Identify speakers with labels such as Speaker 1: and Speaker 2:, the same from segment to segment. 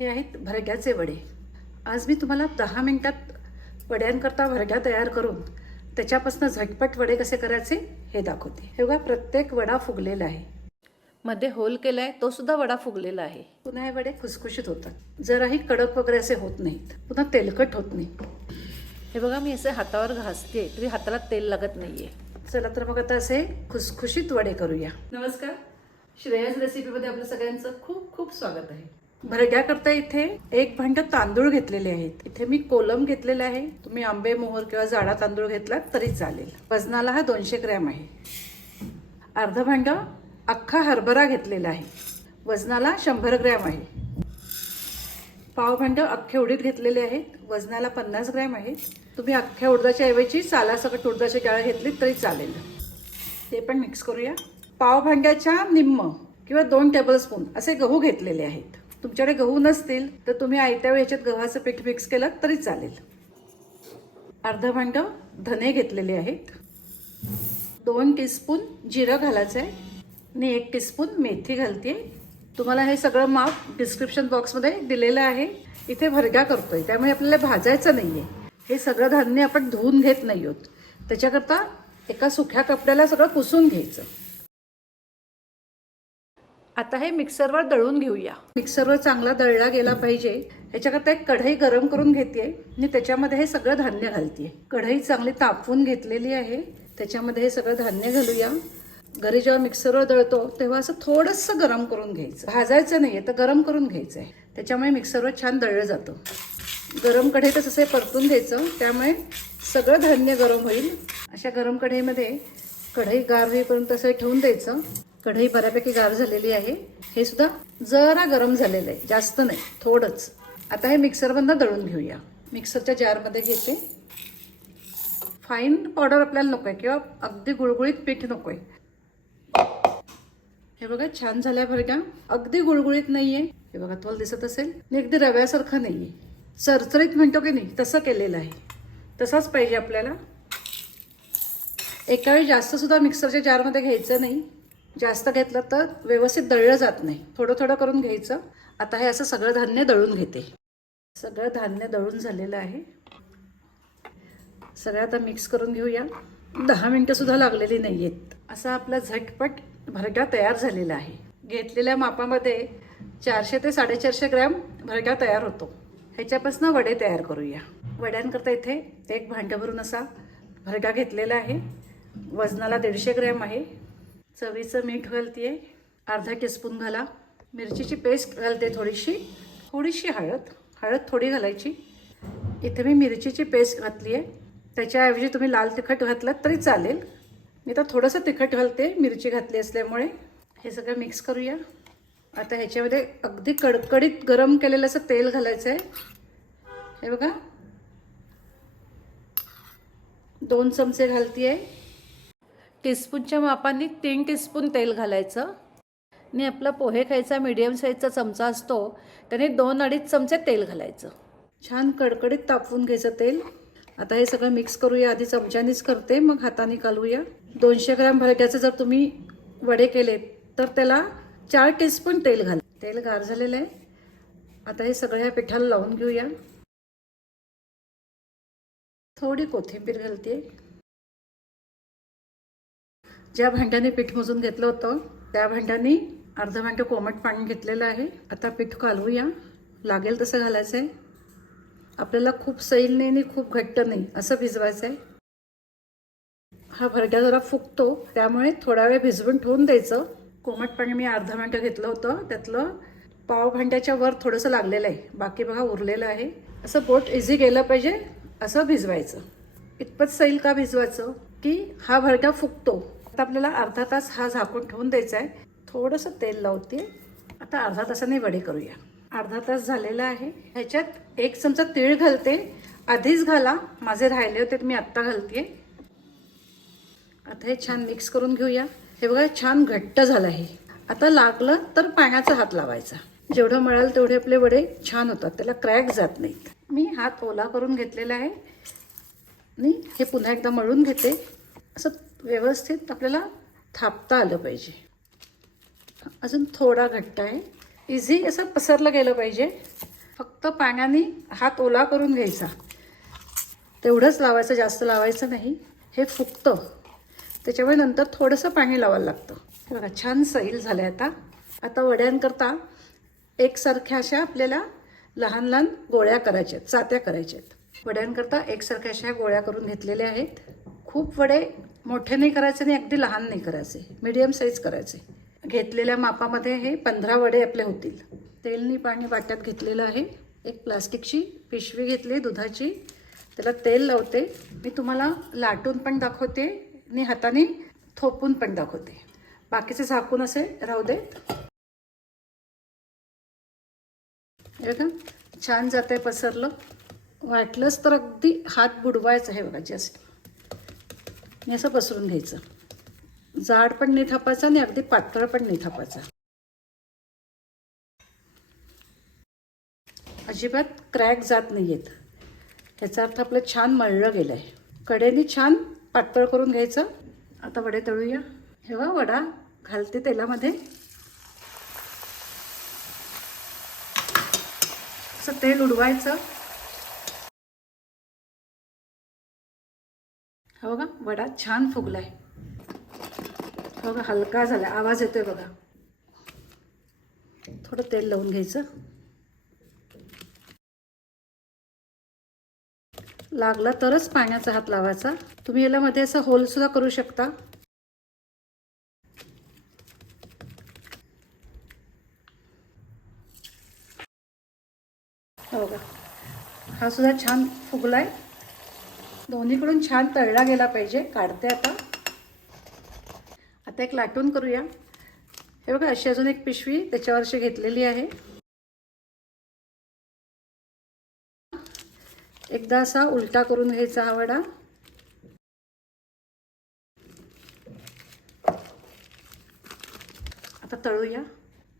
Speaker 1: हे आहेत भरग्याचे वडे. आज मी तुम्हाला दहा मिनिटात वड्यांकरता भरग्या तयार करून त्याच्यापासून झटपट वडे कसे करायचे हे दाखवते. हे बघा प्रत्येक वडा फुगलेला आहे. मध्ये होल केला आहे तो सुद्धा वडा फुगलेला आहे. पुन्हा हे वडे खुसखुशीत होतात. जराही कडक वगैरे असे होत नाहीत. पुन्हा तेलकट होत नाही. हे बघा मी असे हातावर घासते तरी हाताला तेल लागत नाहीये. चला तर मग आता असे खुसखुशीत वडे करूया. नमस्कार. श्रेयस रेसिपीमध्ये आपलं सगळ्यांचं खूप खूप स्वागत आहे. भरड्याकरता इथे एक भांड तांदूळ घेतलेले आहेत. इथे मी कोलम घेतलेला आहे. तुम्ही आंबे मोहर किंवा जाडा तांदूळ घेतलात तरी चालेल. वजनाला हा दोनशे ग्रॅम आहे. अर्ध भांड अख्खा हरभरा घेतलेला आहे. वजनाला शंभर ग्रॅम आहे. पाव भांड अख्खे उडीद घेतलेले आहेत. वजनाला पन्नास ग्रॅम आहेत तुम्ही अख्ख्या उडदाच्या ऐवजी सालासकट उडदाची डाळ घेतली तरी चालेल. ते पण मिक्स करूया. पाव भांड्याच्या निम्म किंवा दोन टेबलस्पून असे गहू घेतलेले आहेत. तुमच्याकडे गहू नसतील तर तुम्ही आयत्या वेळ याच्यात गव्हाचं पीठ मिक्स केलं तरी चालेल. अर्धा भांड धने घेतलेले आहेत. दोन टीस्पून जिरं घालायचं आहे आणि एक टीस्पून मेथी घालते तुम्हाला हे सगळं माप डिस्क्रिप्शन बॉक्समध्ये दिलेलं आहे. इथे भरगा करतोय त्यामुळे आपल्याला भाजायचं नाही आहे हे सगळं धान्य आपण धुवून घेत नाही आहोत. त्याच्याकरता एका सुख्या कपड्याला सगळं पुसून घ्यायचं. आता हे मिक्सरवर दळून घेऊया. मिक्सरवर चांगला दळला गेला पाहिजे. ह्याच्याकरता एक कढई गरम करून घेते आणि त्याच्यामध्ये हे सगळं धान्य घालते कढई चांगली तापवून घेतलेली आहे. त्याच्यामध्ये हे सगळं धान्य घालूया. घरी जेव्हा मिक्सरवर दळतो तेव्हा असं थोडंसं गरम करून घ्यायचं. भाजायचं नाही आहे तर गरम करून घ्यायचं आहे त्याच्यामुळे मिक्सरवर छान दळलं जातं. गरम कढईतच असं हे परतून घ्यायचं. त्यामुळे सगळं धान्य गरम होईल. अशा गरम कढईमध्ये कढई गार होईपर्यंत असं ठेवून द्यायचं. कढई बऱ्यापैकी गार झालेली आहे. हे सुद्धा जरा गरम झालेलं आहे. जास्त नाही. थोडंच. आता हे मिक्सर बंद दळून घेऊया. मिक्सरच्या जारमध्ये घेते. फाईन पावडर आपल्याला नको आहे किंवा अगदी गुळगुळीत पीठ नको आहे हे बघा छान झाल्या बरं का अगदी गुळगुळीत नाही आहे हे बघा तुम्हाला दिसत असेल. आणि अगदी रव्यासारखं नाही आहे चरचरीत म्हणतो की नाही तसं केलेलं आहे. तसाच पाहिजे आपल्याला. एका वेळी जास्त सुद्धा मिक्सरच्या जारमध्ये घ्यायचं नाही. जास्त घेतलं तर व्यवस्थित दळलं जात नाही. थोडं थोडं करून घ्यायचं. आता हे असं सगळं धान्य दळून घेते. सगळं धान्य दळून झालेलं आहे. सगळं आता मिक्स करून घेऊया. दहा मिनटंसुद्धा लागलेली नाही आहेत असा आपला झटपट भरटा तयार झालेला आहे. घेतलेल्या मापामध्ये चारशे ते साडेचारशे ग्रॅम भरटा तयार होतो. ह्याच्यापासून वडे तयार करूया. वड्यांकरता इथे एक भांडं भरून असा भरटा घेतलेला आहे. वजनाला दीडशे ग्रॅम आहे. चवीचं मीठ घालते अर्धा टीस्पून घाला. मिरचीची पेस्ट घालते थोडीशी. थोडीशी हळद. हळद थोडी घालायची. इथे मी मिरचीची पेस्ट घातली आहे त्याच्याऐवजी तुम्ही लाल तिखट घातलं तरी चालेल. मी तर थोडंसं तिखट घालते मिरची घातली असल्यामुळे. हे सगळं मिक्स करूया. आता ह्याच्यामध्ये अगदी कडकडीत गरम केलेलं असं तेल घालायचं आहे हे बघा. दोन चमचे घालती आहे टीस्पूनच्या मापाने तीन टीस्पून तेल घालायचं. आणि आपला पोहे खायचा मीडियम साईजचा चमचा असतो त्याने दोन अडीच चमचे तेल घालायचं. छान कडकडीत तापवून घ्यायचं तेल. आता हे सगळं मिक्स करूया. आधी चमच्यानीच करते. मग हाताने कालवूया. दोनशे ग्रॅम भरग्याचे जर तुम्ही वडे केले तर त्याला चार टीस्पून तेल घाल. तेल गार झालेलं आहे. आता हे सगळ्या ह्या पिठाला लावून घेऊया. थोडी कोथिंबीर घालते. ज्या भांड्याने पीठ मोजून घेतलं होतं त्या भांड्याने अर्धा भांडं कोमट पाणी घेतलेलं आहे. आता पीठ कालवूया. लागेल तसं घालायचं आहे आपल्याला खूप सैल नाही आणि खूप घट्ट नाही असं भिजवायचं आहे हा भरड्या जरा फुगतो त्यामुळे थोडा वेळ भिजवून ठेवून द्यायचं. कोमट पाणी मी अर्धा भांडं घेतलं होतं. त्यातलं पाव भांड्याच्या वर थोडंसं लागलेलं आहे. बाकी बघा उरलेलं आहे. असं बोट इझी गेलं पाहिजे असं भिजवायचं. इतपत सैल का भिजवायचं की हा भरडा फुगतो. आता आपल्याला अर्धा तास हा झाकून ठेवून द्यायचा आहे. थोडंसं तेल लावते. आता अर्धा तासाने वडे करूया. अर्धा तास झालेला आहे. ह्याच्यात एक चमचा तीळ घालते. आधीच घाला. माझे राहिले होते मी आत्ता घालते. आता हे छान मिक्स करून घेऊया. हे बघा छान घट्ट झालं आहे. आता लागलं तर पाण्याचा हात लावायचा. जेवढं मळाल तेवढे आपले वडे छान होतात. त्याला क्रॅक जात नाहीत. मी हात ओला करून घेतलेला आहे. आणि हे पुन्हा एकदा मळून घेते. असं व्यवस्थित आपल्याला थापता आलं पाहिजे. अजून थोडा घट्ट आहे. इझी असं पसरलं गेलं पाहिजे. फक्त पाण्याने हात ओला करून घ्यायचा. तेवढंच लावायचं जास्त लावायचं नाही. हे फुगतं त्याच्यामुळे नंतर थोडंसं पाणी लावायला लागतं. हे बघा छान सैल झालं आहे आता. आता वड्यांकरता एकसारख्या अशा आपल्याला लहान लहान गोळ्या करायच्या आहेत चात्या करायच्या आहेत वड्यांकरता एकसारख्या अशा गोळ्या करून घेतलेल्या आहेत. खूप वडे मोठे नाही करायचे आणि अगदी लहान नाही करायचे. मीडियम साईज करायचे. घेतलेल्या मापामध्ये हे पंधरा वडे आपले होतील. तेलनी पाणी वाट्यात घेतलेलं आहे. एक प्लास्टिकची पिशवी घेतली दुधाची. त्याला तेल लावते. मी तुम्हाला लाटून पण दाखवते आणि हाताने थोपून पण दाखवते. बाकीचे झाकून असे राहू देत हे बघा छान जात आहे पसरलं. वाटलंच तर अगदी हात बुडवायचं आहे बघा जस्ट आणि असं पसरून घ्यायचं. जाड पण नाही थापायचं आणि अगदी पातळ पण नाही थापायचा. अजिबात क्रॅक जात नाही आहेत याचा अर्थ आपलं छान मळलं गेलं आहे कडेने छान पातळ करून घ्यायचं. आता वडे तळूया. हे वडा घालते तेलामध्ये. असं तेल उडवायचं. वडा छान फुगलाय. आहे बघा हलका झाला आवाज येतोय बघा. थोडं तेल लावून घ्यायचं. लागला तरच पाण्याचा हात लावायचा. तुम्ही याला मध्ये असं होल सुद्धा करू शकता. हो का हा सुद्धा छान फुगलाय. दोन्हीकडून छान तळला गेला पाहिजे. काढते आता. आता एक लाटून करूया. हे बघा अशी अजून एक पिशवी त्याच्यावरशी घेतलेली आहे. एकदा असा उलटा करून घ्यायचा हा वडा. आता तळूया.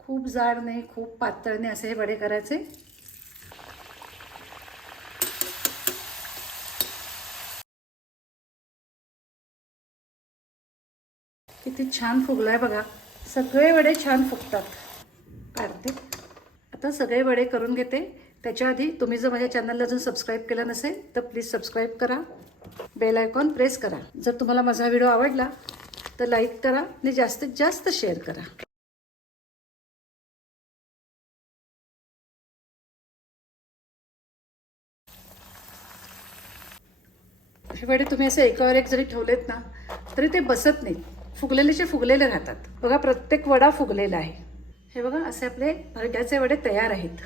Speaker 1: खूप जाड नाही खूप पातळ नाही असे हे वडे करायचे. किती छान फुगलाय बघा. सगळे वडे छान फुगतात. काढते आता सगळे वडे करून घेते. त्याच्या आधी तुम्ही जर माझ्या चॅनलला अजून सबस्क्राईब केलं नसेल तर प्लीज सबस्क्राईब करा. बेल आयकॉन प्रेस करा. जर तुम्हाला माझा व्हिडिओ आवडला तर लाईक करा आणि जास्तीत जास्त शेअर करा. हे वडे तुम्ही असे एकावर एक जरी ठेवलेत ना तरी ते बसत नाहीत. फुगलेलेचे फुगलेले राहतात. बघा प्रत्येक वडा फुगलेला आहे. हे बघा असे आपले भरट्याचे वडे तयार आहेत.